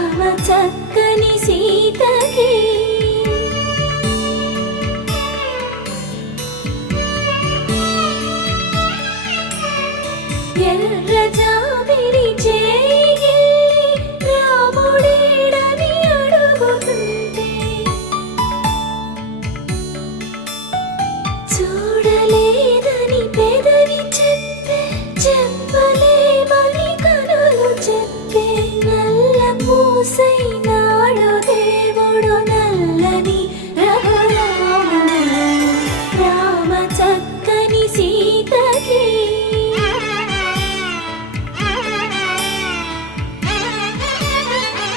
రామ చక్కని సీతకి ఎర్ర జాబిలి చేయి రాముడేడని అడుగుతుంటే చూడలేదని పెదవి చెప్పే చెప్పలేమని కనులు చెప్పే నల్ల పూసైన